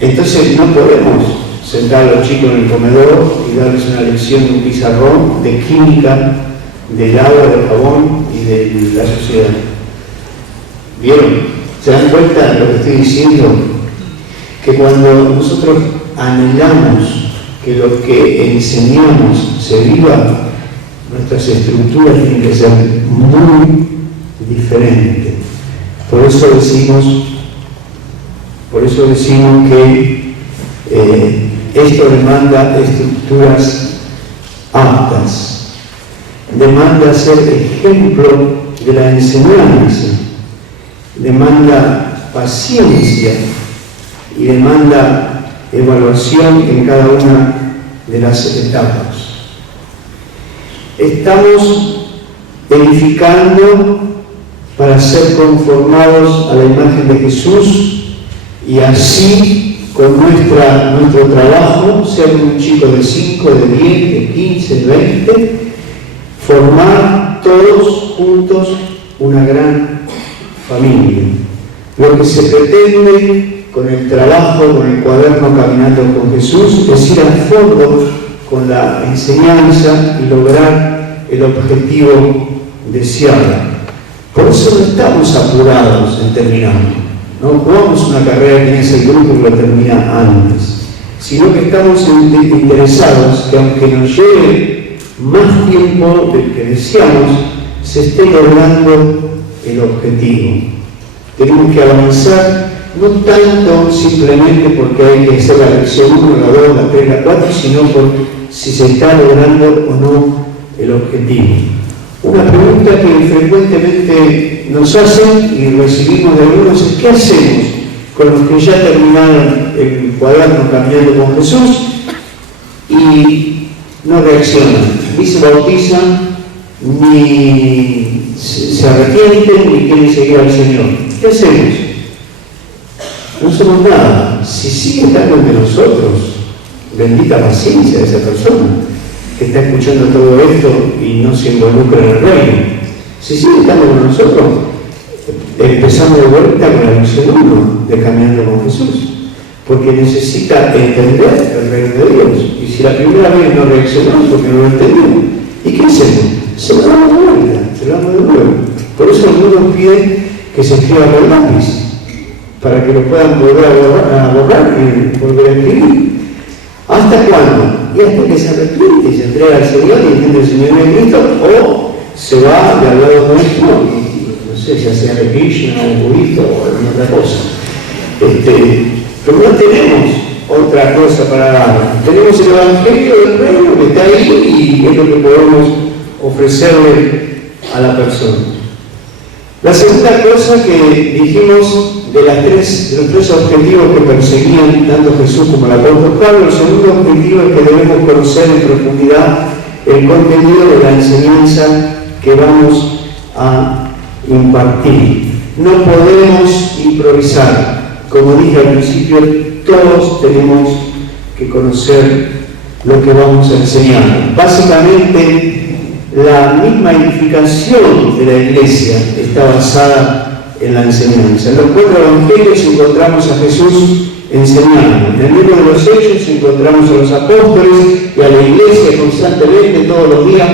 Entonces no podemos sentar a los chicos en el comedor y darles una lección de un pizarrón de química, del agua, del jabón y de la sociedad. ¿Vieron? ¿Se dan cuenta de lo que estoy diciendo? Que cuando nosotros anhelamos que lo que enseñamos se viva, nuestras estructuras tienen que ser muy diferentes. Por eso decimos que esto demanda estructuras aptas, demanda ser ejemplo de la enseñanza, demanda paciencia y demanda evaluación en cada una de las etapas. Estamos edificando para ser conformados a la imagen de Jesús y así con nuestro trabajo, sea un chico de 5, de 10, de 15, de 20, formar todos juntos una gran familia. Lo que se pretende con el trabajo, con el cuaderno Caminando con Jesús, es ir a fondo con la enseñanza y lograr el objetivo deseado. Por eso no estamos apurados en terminar. No jugamos una carrera que es el grupo que lo termina antes, sino que estamos interesados que aunque nos lleve más tiempo del que deseamos, se esté logrando el objetivo. Tenemos que avanzar no tanto simplemente porque hay que hacer la lección 1, la 2, la 3, la 4, sino por si se está logrando o no el objetivo. Una pregunta que frecuentemente nos hacen y recibimos de algunos es: ¿qué hacemos con los que ya terminaron el cuaderno Caminando con Jesús y no reaccionan? Ni se bautizan, ni se arrepienten, ni quieren seguir al Señor. ¿Qué hacemos? No somos nada. persona, si sigue estando entre nosotros, bendita paciencia de esa persona que está escuchando todo esto y no se involucra en el reino. Si sigue estando con nosotros, empezamos de vuelta con la lección 1 de Caminando con Jesús, porque necesita entender el reino de Dios. Y si la primera vez no reaccionó, porque no lo entendió, ¿y qué hacemos? Se lo damos de vuelta, se lo damos de nuevo. Por eso algunos piden que se escriba con lápiz, para que lo puedan volver a borrar y volver a escribir. ¿Hasta cuándo? Y hasta que se arrepiente y se entrega al Señor y entiende el Señor en Cristo, o se va de al lado nuestro, no sé, ya sea de Krishna, de budista o alguna otra cosa. Pero no tenemos otra cosa para dar. Tenemos el Evangelio del Reino que está ahí y es lo que podemos ofrecerle a la persona. La segunda cosa que dijimos de los tres objetivos que perseguían tanto Jesús como el apóstol Pablo, el segundo objetivo es que debemos conocer en profundidad el contenido de la enseñanza que vamos a impartir. No podemos improvisar. Como dije al principio, todos tenemos que conocer lo que vamos a enseñar. Básicamente, la misma edificación de la iglesia está basada en la enseñanza. En los 4 evangelios encontramos a Jesús enseñando. En el libro de los Hechos encontramos a los apóstoles y a la iglesia constantemente, todos los días,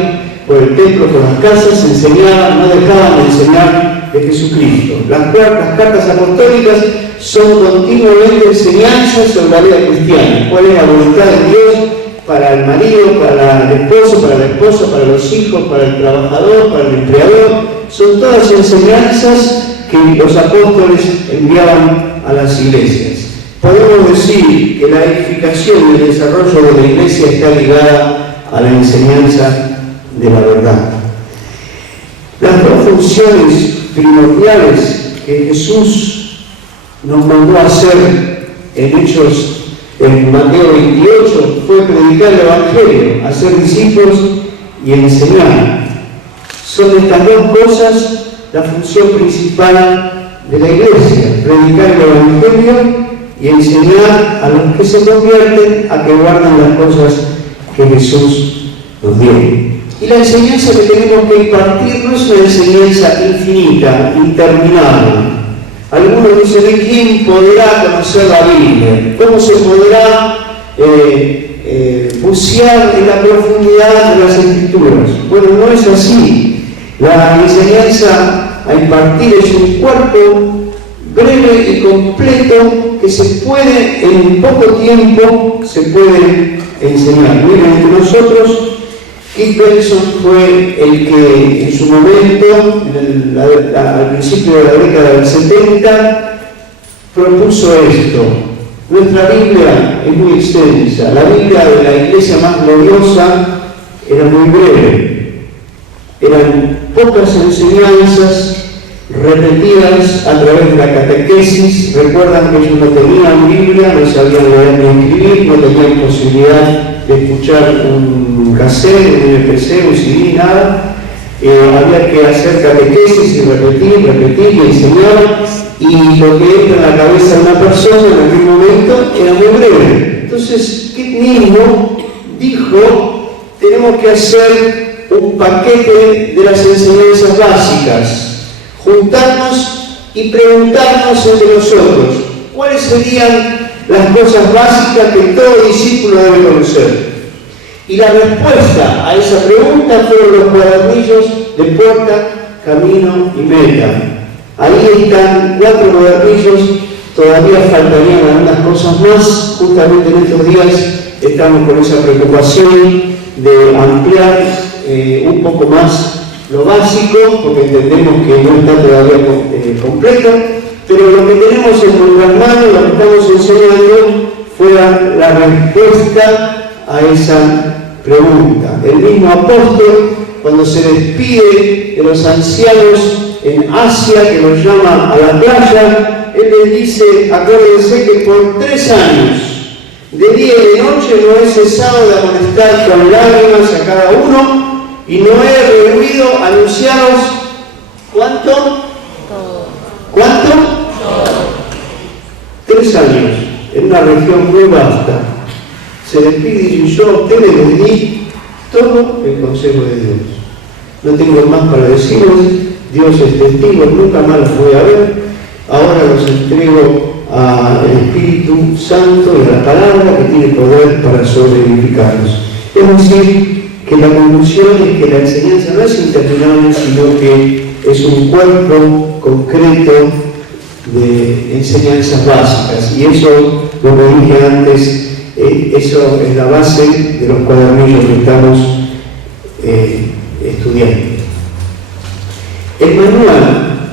por el templo, por las casas, enseñaban, no dejaban de enseñar de Jesucristo. Las cartas apostólicas son continuamente enseñanzas sobre la vida cristiana. ¿Cuál es la voluntad de Dios para el marido, para el esposo, para la esposa, para los hijos, para el trabajador, para el empleador? Son todas enseñanzas que los apóstoles enviaban a las iglesias. Podemos decir que la edificación y el desarrollo de la iglesia está ligada a la enseñanza de la verdad. Las dos funciones primordiales que Jesús nos mandó a hacer en Mateo 28 fue predicar el Evangelio, hacer discípulos y enseñar. Son estas dos cosas la función principal de la iglesia: predicar el Evangelio y enseñar a los que se convierten a que guarden las cosas que Jesús nos dio. Y la enseñanza que tenemos que impartir no es una enseñanza infinita, interminable. Algunos dicen: ¿de quién podrá conocer la Biblia? ¿Cómo se podrá bucear en la profundidad de las Escrituras? Bueno, no es así. La enseñanza a impartir es un cuerpo breve y completo que se puede, en poco tiempo, se puede enseñar. Miren, entre nosotros, Keith Benson fue el que en su momento, al principio de la década del 70, propuso esto. Nuestra Biblia es muy extensa. La Biblia de la iglesia más gloriosa era muy breve. Eran pocas enseñanzas repetidas a través de la catequesis. Recuerdan que ellos no tenían Biblia, no sabían leer ni escribir, no tenían posibilidad de escuchar un cassette, un MP3, un CD, nada. Había que hacer catequesis y repetir y enseñar, y lo que entra en la cabeza de una persona en aquel momento era muy breve. Entonces, Keith mismo dijo: tenemos que hacer un paquete de las enseñanzas básicas, juntarnos y preguntarnos entre nosotros cuáles serían las cosas básicas que todo discípulo debe conocer. Y la respuesta a esa pregunta fueron los cuadernillos de Puerta, Camino y Meta. Ahí están 4 cuadernillos, todavía faltarían algunas cosas más. Justamente en estos días estamos con esa preocupación de ampliar un poco más lo básico, porque entendemos que no está todavía completo, pero lo que tenemos en nuestras manos, lo que estamos enseñando, fue la respuesta a esa pregunta. El mismo apóstol, cuando se despide de los ancianos en Asia, que los llama a la playa, él les dice: acuérdense que por 3 años, de día y de noche, no he cesado de amonestar con lágrimas a cada uno, y no he rehuido anunciaros, ¿cuánto? ¿Cuánto? 3 años. en una región muy vasta. Se les pide y yo a ustedes les di todo el consejo de Dios. No tengo más para decirles, Dios es testigo, nunca más los voy a ver. Ahora los entrego al Espíritu Santo y a la palabra que tiene poder para sobreedificarlos. Es decir, que la conclusión es que la enseñanza no es interminable, sino que es un cuerpo concreto de enseñanzas básicas. Y eso, lo que dije antes, eso es la base de los cuadernillos que estamos estudiando. El manual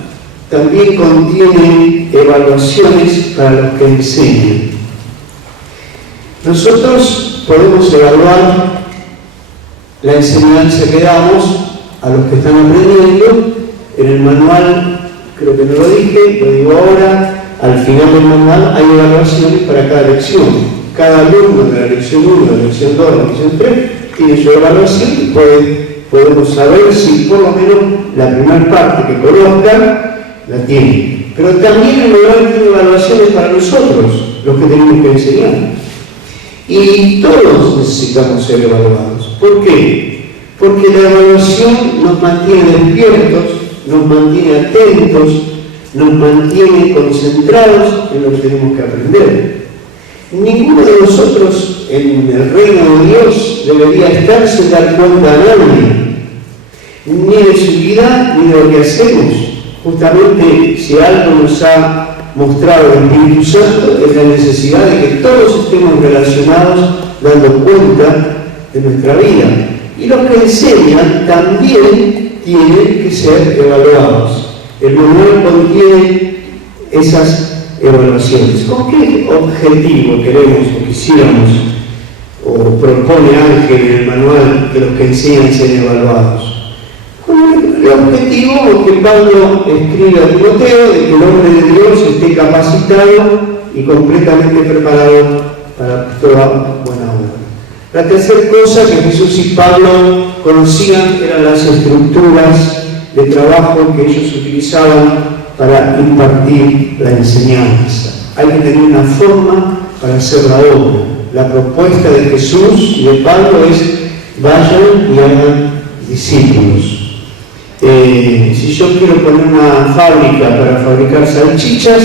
también contiene evaluaciones para los que enseñan. Nosotros podemos evaluar la enseñanza que damos a los que están aprendiendo. En el manual, creo que no lo dije, lo digo ahora, al final del manual hay evaluaciones para cada lección. Cada alumno de la lección 1, la lección 2, la lección 3, tiene su evaluación y podemos saber si por lo menos la primera parte que conozcan la tiene. Pero también el manual tiene evaluaciones para nosotros, los que tenemos que enseñar. Y todos necesitamos ser evaluados. ¿Por qué? Porque la evaluación nos mantiene despiertos, nos mantiene atentos, nos mantiene concentrados en lo que tenemos que aprender. Ninguno de nosotros en el reino de Dios debería estarse dar cuenta a nadie, ni de su vida ni de lo que hacemos. Justamente, si algo nos ha mostrado el Espíritu Santo, es la necesidad de que todos estemos relacionados, dando cuenta de nuestra vida. Y los que enseñan también tienen que ser evaluados. El manual contiene esas evaluaciones. ¿Con qué objetivo queremos o quisiéramos o propone Ángel en el manual que los que enseñan sean evaluados? Con el objetivo que Pablo escribe a Timoteo de que el hombre de Dios esté capacitado y completamente preparado para toda buena obra. La tercera cosa que Jesús y Pablo conocían eran las estructuras de trabajo que ellos utilizaban para impartir la enseñanza. Hay que tener una forma para hacer la obra. La propuesta de Jesús y de Pablo es: vayan y hagan discípulos. Si yo quiero poner una fábrica para fabricar salchichas,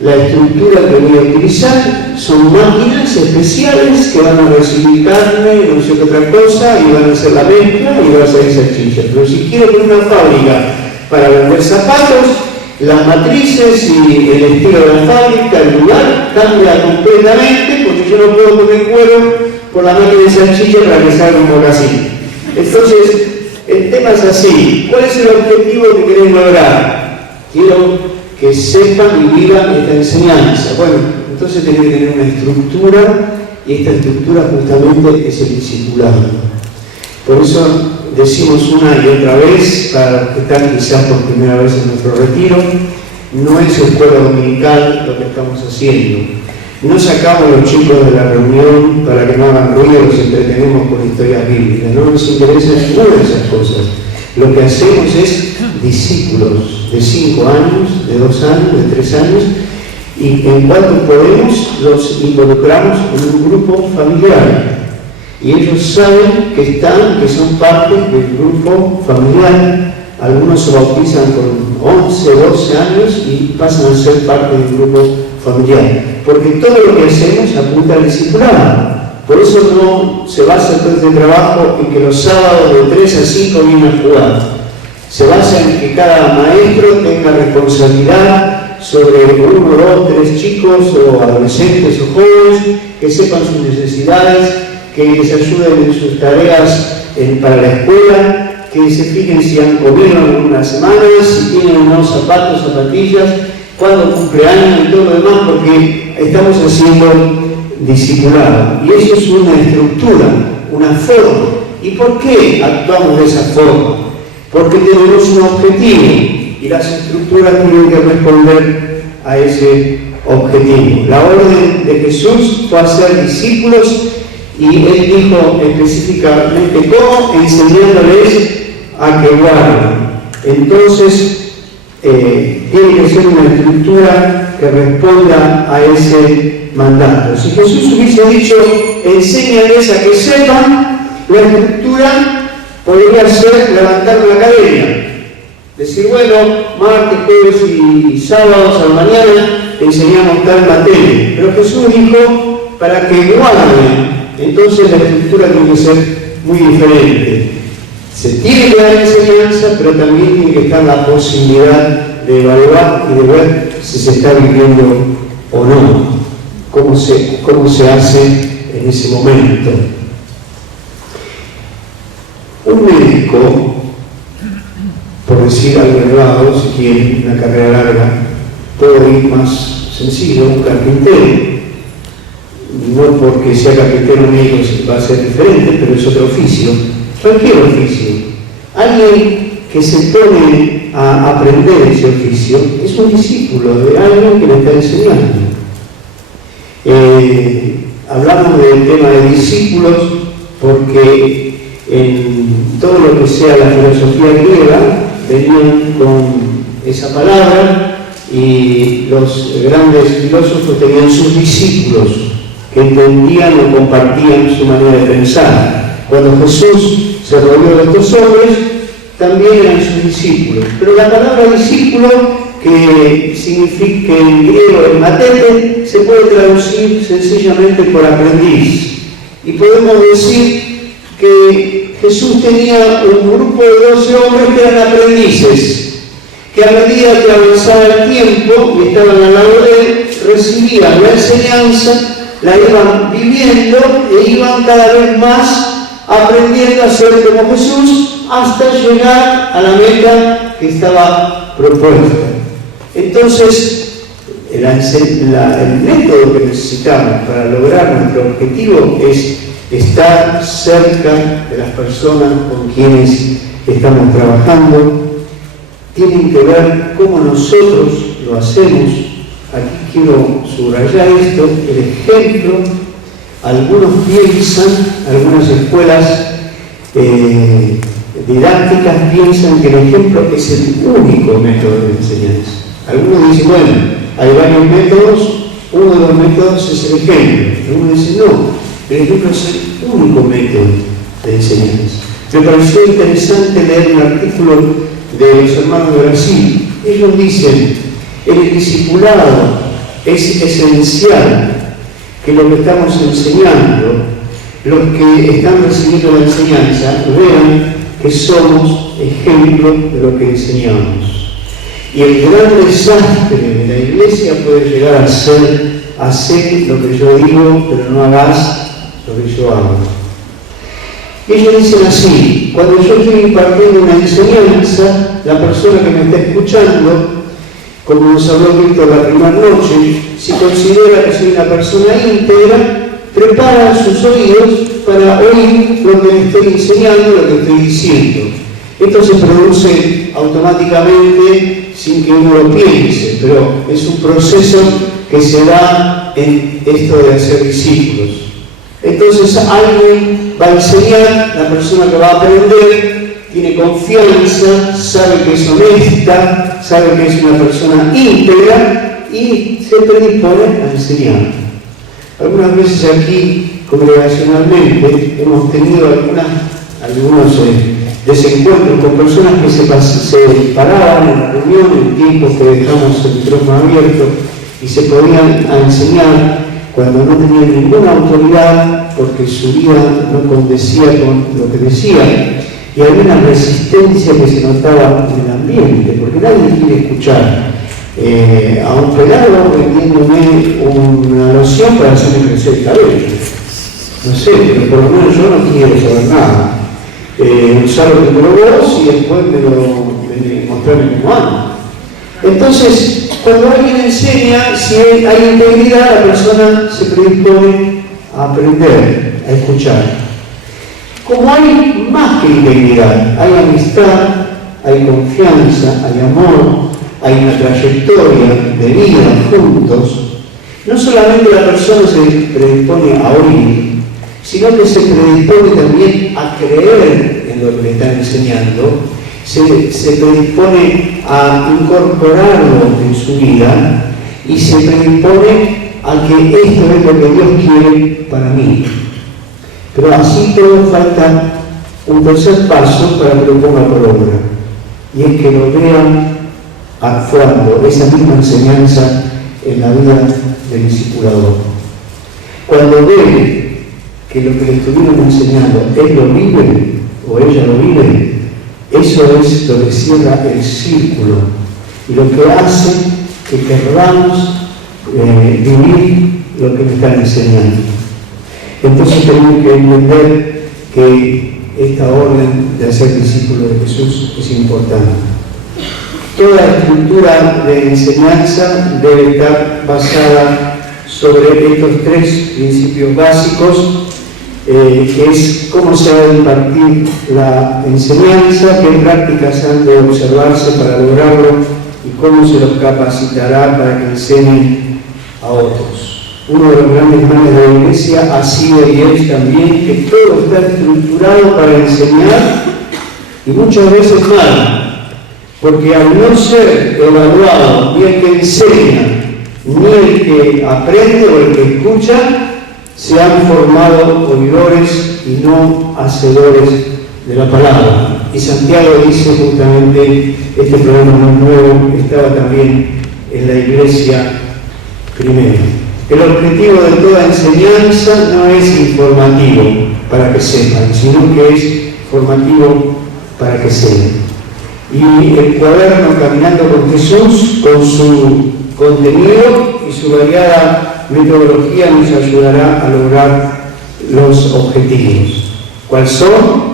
la estructura que voy a utilizar son máquinas especiales que van a recibir carne, no sé qué otra cosa, y van a hacer la mezcla y van a hacer salchichas. Pero si quiero poner una fábrica para vender zapatos, las matrices y el estilo de la fábrica, el lugar, cambia completamente, porque yo no puedo poner cuero por la máquina de salchicha para que salga un mocasín. Entonces, el tema es así. ¿Cuál es el objetivo que querés lograr? Quiero que sepan y vivan esta enseñanza. Bueno, entonces tenés que tener una estructura, y esta estructura justamente es el discipulado. Por eso decimos una y otra vez, para los que están quizás por primera vez en nuestro retiro, no es escuela dominical lo que estamos haciendo. No sacamos a los chicos de la reunión para que no hagan ruido, los entretenemos con historias bíblicas. No nos interesa ninguna de esas cosas. Lo que hacemos es discípulos de 5 años, de 2 años, de 3 años, y en cuanto podemos los involucramos en un grupo familiar. Y ellos saben que son parte del grupo familiar. Algunos se bautizan con 11, 12 años y pasan a ser parte del grupo familiar. Porque todo lo que hacemos apunta al discipulado. Por eso no se basa todo este trabajo en que los sábados de 3 a 5 vienen a jugar. Se basa en que cada maestro tenga responsabilidad sobre 1, 2, 3 chicos o adolescentes o jóvenes, que sepan sus necesidades, que les ayuden en sus tareas para la escuela, que se fijen si han comido en unas semanas, si tienen unos zapatos, zapatillas, cuándo cumpleaños y todo lo demás, porque estamos haciendo discipulado. Y eso es una estructura, una forma. ¿Y por qué actuamos de esa forma? Porque tenemos un objetivo y las estructuras tienen que responder a ese objetivo. La orden de Jesús fue hacer discípulos, y él dijo específicamente cómo, enseñándoles a que guarden. Entonces, tiene que ser una estructura que responda a ese mandato. Si Jesús hubiese dicho, enséñales a que sepan, la Escritura podría ser levantar una cadena. Decir, bueno, martes, jueves y sábados a la mañana enseñamos tal materia. Pero Jesús dijo, para que guarden. Entonces la Escritura tiene que ser muy diferente. Se tiene que dar enseñanza, pero también tiene que estar la posibilidad de evaluar y de ver si se está viviendo o no, cómo se hace en ese momento. Un médico, por decir algo elevado, si quiere una carrera larga, puede ir más sencillo, un carpintero. No porque sea carpintero médico va a ser diferente, pero es otro oficio. Cualquier oficio. Alguien que se pone a aprender ese oficio es un discípulo de alguien que le está enseñando. Hablamos del tema de discípulos porque en todo lo que sea la filosofía griega venían con esa palabra y los grandes filósofos tenían sus discípulos que entendían o compartían su manera de pensar. Cuando Jesús se rodeó de estos hombres, también eran sus discípulos. Pero la palabra discípulo, que significa en griego el matete, se puede traducir sencillamente por aprendiz. Y podemos decir que Jesús tenía un grupo de 12 hombres que eran aprendices, que a medida que avanzaba el tiempo y estaban al lado de él, recibían la enseñanza, la iban viviendo e iban cada vez más aprendiendo a ser como Jesús hasta llegar a la meta que estaba propuesta. Entonces, el método que necesitamos para lograr nuestro objetivo es estar cerca de las personas con quienes estamos trabajando. Tienen que ver cómo nosotros lo hacemos. Aquí quiero subrayar esto, el ejemplo. Algunos piensan, algunas escuelas didácticas piensan que el ejemplo es el único método de enseñanza. Algunos dicen, bueno, hay varios métodos, uno de los métodos es el ejemplo. Algunos dicen, no, el ejemplo es el único método de enseñanza. Me pareció interesante leer un artículo de los hermanos de Brasil. Ellos dicen, el discipulado es esencial que lo que estamos enseñando, los que están recibiendo la enseñanza, vean que somos ejemplo de lo que enseñamos. Y el gran desastre de la iglesia puede llegar a ser hacer lo que yo digo, pero no hagas lo que yo hago. Ellos dicen así, cuando yo estoy impartiendo una enseñanza, la persona que me está escuchando, como nos habló Víctor la primera noche, si considera que soy una persona íntegra, prepara sus oídos para oír lo que le estoy enseñando, lo que estoy diciendo. Esto se produce automáticamente sin que uno lo piense, pero es un proceso que se da en esto de hacer discípulos. Entonces alguien va a enseñar, la persona que va a aprender tiene confianza, sabe que es honesta, sabe que es una persona íntegra y se predispone a enseñar. Algunas veces aquí, congregacionalmente, hemos tenido algunos desencuentros con personas que se paraban en la reunión en tiempos que dejamos el micrófono abierto y se podían enseñar cuando no tenían ninguna autoridad porque su vida no condecía con lo que decían. Y había una resistencia que se notaba en el ambiente, porque nadie quiere escuchar a un pelado vendiéndome una loción para hacerme crecer el cabello. No sé, pero por lo menos yo no quiero saber nada. Usar lo que me lo vos y después mostrarme cómo ando. Entonces, cuando alguien enseña, si hay integridad, la persona se predispone a aprender, a escuchar. Como hay más que integridad, hay amistad, hay confianza, hay amor, hay una trayectoria de vida juntos, no solamente la persona se predispone a oír, sino que se predispone también a creer en lo que le están enseñando, se predispone a incorporarlo en su vida y se predispone a que esto es lo que Dios quiere para mí. Pero así todo falta un tercer paso para que lo ponga por obra, y es que lo vean actuando esa misma enseñanza en la vida del discipulador. Cuando ve que lo que le estuvieron enseñando él lo vive o ella lo vive, eso es lo que cierra el círculo y lo que hace que querramos vivir lo que me están enseñando. Entonces tenemos que entender que esta orden de ser discípulo de Jesús es importante. Toda estructura de enseñanza debe estar basada sobre estos tres principios básicos, que es cómo se va a impartir la enseñanza, qué prácticas han de observarse para lograrlo y cómo se los capacitará para que enseñen a otros. Uno de los grandes males de la Iglesia ha sido y es también que todo está estructurado para enseñar y muchas veces mal, porque al no ser evaluado ni el que enseña ni el que aprende o el que escucha, se han formado oidores y no hacedores de la palabra. Y Santiago dice justamente, este programa no es nuevo, estaba también en la Iglesia primero. El objetivo de toda enseñanza no es informativo para que sepan, sino que es formativo para que sepan. Y el cuaderno Caminando con Jesús, con su contenido y su variada metodología, nos ayudará a lograr los objetivos. ¿Cuáles son?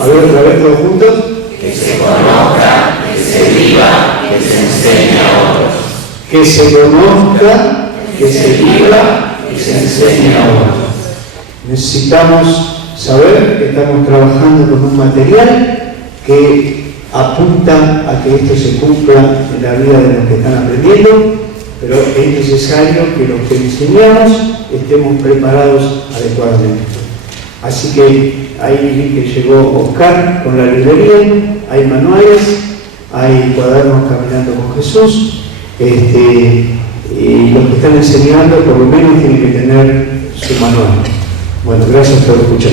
A ver, otra vez todos juntos. Que se conozca, que se viva, que se enseñe a otros. Que se conozca, que se viva, que se enseñe a otros. Necesitamos saber que estamos trabajando con un material que apunta a que esto se cumpla en la vida de los que están aprendiendo, pero es necesario que los que enseñamos estemos preparados adecuadamente. Así que ahí vi que llegó Oscar con la librería, hay manuales, hay cuadernos Caminando con Jesús, y los que están enseñando por lo menos tienen que tener su manual. Bueno, gracias por escuchar.